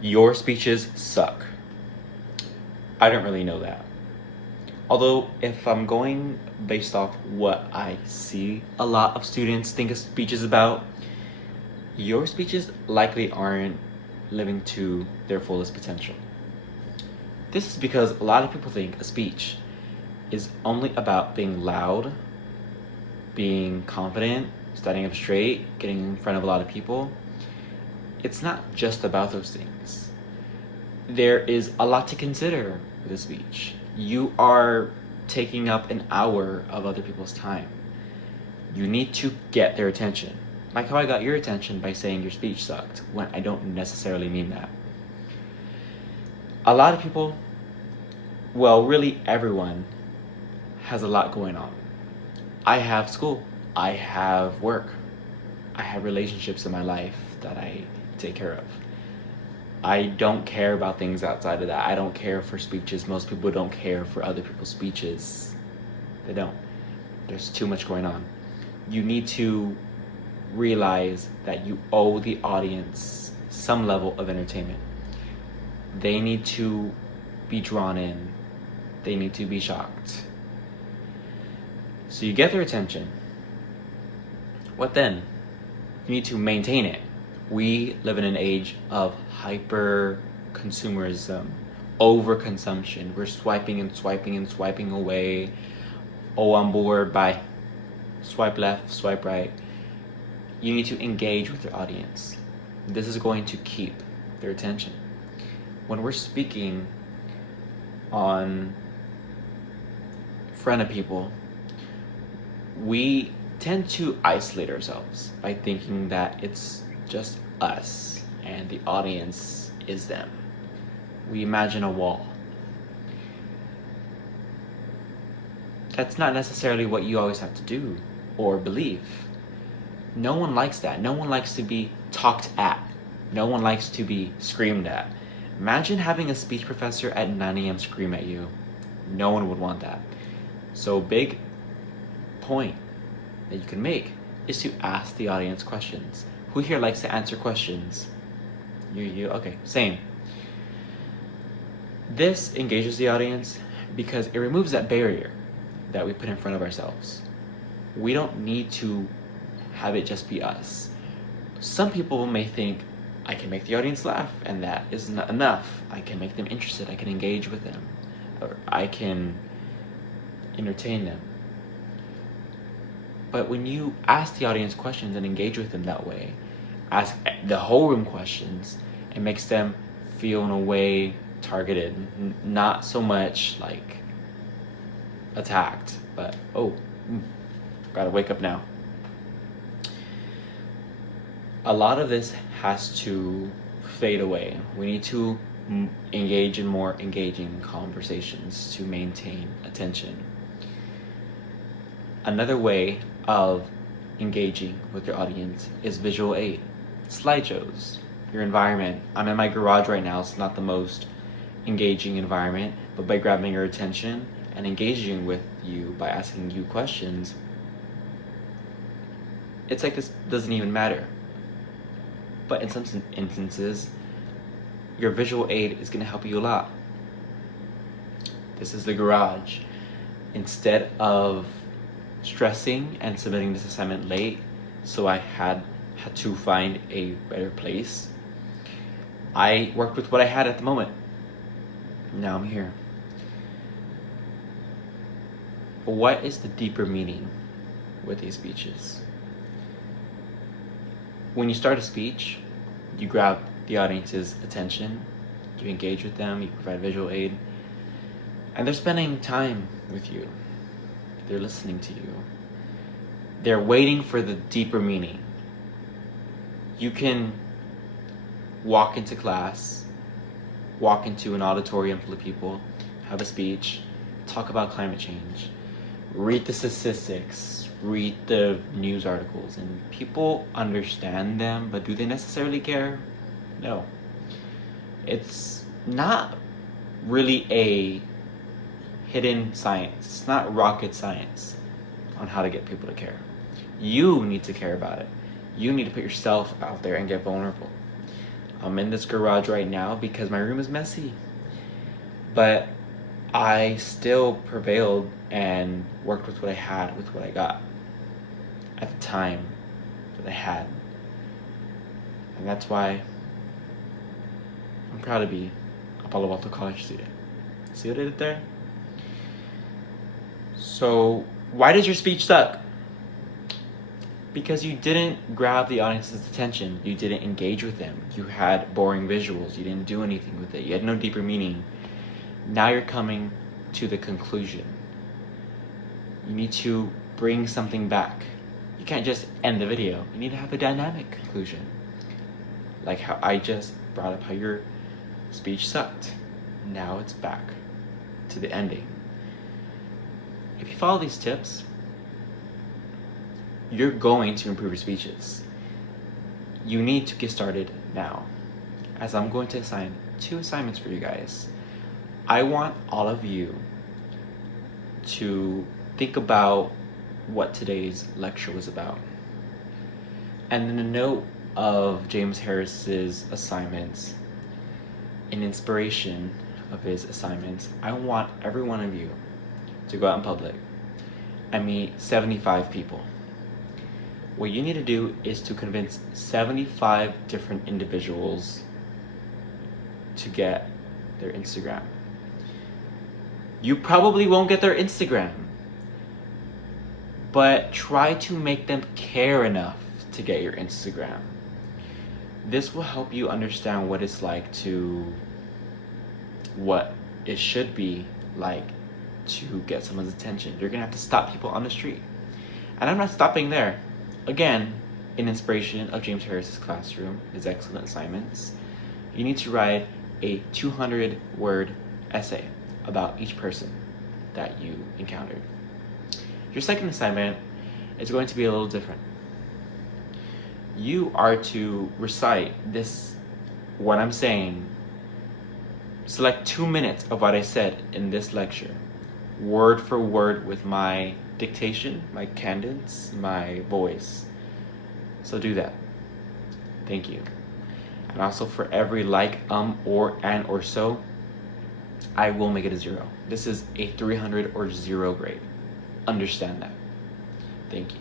Your speeches suck. I don't really know that. Although, if I'm going based off what I see a lot of students think a speech is about, your speeches likely aren't living to their fullest potential. This is because a lot of people think a speech is only about being loud, being confident, standing up straight, getting in front of a lot of people. It's not just about those things. There is a lot to consider with a speech. You are taking up an hour of other people's time. You need to get their attention. Like how I got your attention by saying your speech sucked, when I don't necessarily mean that. A lot of people, well, really everyone, has a lot going on. I have school, I have work, I have relationships in my life that I take care of. I don't care about things outside of that. I don't care for speeches. Most people don't care for other people's speeches. They don't. There's too much going on. You need to realize that you owe the audience some level of entertainment. They need to be drawn in. They need to be shocked. So you get their attention. What then? You need to maintain it. We live in an age of hyper consumerism, overconsumption. We're swiping and swiping and swiping away. Oh, I'm bored. Bye. Swipe left, swipe right. You need to engage with your audience. This is going to keep their attention. When we're speaking in front of people, we tend to isolate ourselves by thinking that it's just us and the audience is them. We imagine a wall. That's not necessarily what you always have to do or believe. No one likes that. No one likes to be talked at. No one likes to be screamed at. Imagine having a speech professor at 9 a.m. scream at you. No one would want that. So big point that you can make is to ask the audience questions. Who here likes to answer questions? You, okay, same. This engages the audience because it removes that barrier that we put in front of ourselves. We don't need to have it just be us. Some people may think, I can make the audience laugh, and that is not enough. I can make them interested, I can engage with them, or I can entertain them. But when you ask the audience questions and engage with them that way, ask the whole room questions, it makes them feel in a way targeted, not so much like attacked, but gotta wake up now. A lot of this has to fade away. We need to engage in more engaging conversations to maintain attention. Another way of engaging with your audience is visual aid, slideshows, your environment. I'm in my garage right now. It's not the most engaging environment, but by grabbing your attention and engaging with you by asking you questions, it's like this doesn't even matter. But in some instances, your visual aid is going to help you a lot. This is the garage. Instead of stressing and submitting this assignment late, so I had to find a better place, I worked with what I had at the moment. Now I'm here. What is the deeper meaning with these speeches? When you start a speech, you grab the audience's attention, you engage with them, you provide visual aid, and they're spending time with you. They're listening to you. They're waiting for the deeper meaning. You can walk into class, walk into an auditorium full of people, have a speech, talk about climate change, read the statistics, read the news articles, and people understand them, but do they necessarily care? No. It's not really a hidden science. It's not rocket science on how to get people to care. You need to care about it. You need to put yourself out there and get vulnerable. I'm in this garage right now because my room is messy. But I still prevailed and worked with what I had, with what I got at the time that I had. And that's why I'm proud to be a Palo Alto College student. See what I did there? So, why does your speech suck? Because you didn't grab the audience's attention. You didn't engage with them. You had boring visuals. You didn't do anything with it. You had no deeper meaning. Now you're coming to the conclusion. You need to bring something back. You can't just end the video. You need to have a dynamic conclusion. Like how I just brought up how your speech sucked. Now it's back to the ending. If you follow these tips, you're going to improve your speeches. You need to get started now, as I'm going to assign 2 assignments for you guys. I want all of you to think about what today's lecture was about. And in a note of James Harris's assignments, in inspiration of his assignments, I want every one of you to go out in public and meet 75 people. What you need to do is to convince 75 different individuals to get their Instagram. You probably won't get their Instagram, but try to make them care enough to get your Instagram. This will help you understand what it's like what it should be like to get someone's attention. You're gonna have to stop people on the street. And I'm not stopping there. Again, in inspiration of James Harris's classroom, his excellent assignments, you need to write a 200-word essay about each person that you encountered. Your second assignment is going to be a little different. You are to recite what I'm saying. Select 2 minutes of what I said in this lecture, word for word, with my dictation, my cadence, my voice. So do that. Thank you. And also, for every like, or, and, or so, I will make it a 0. This is a 300 or 0 grade. Understand that. Thank you.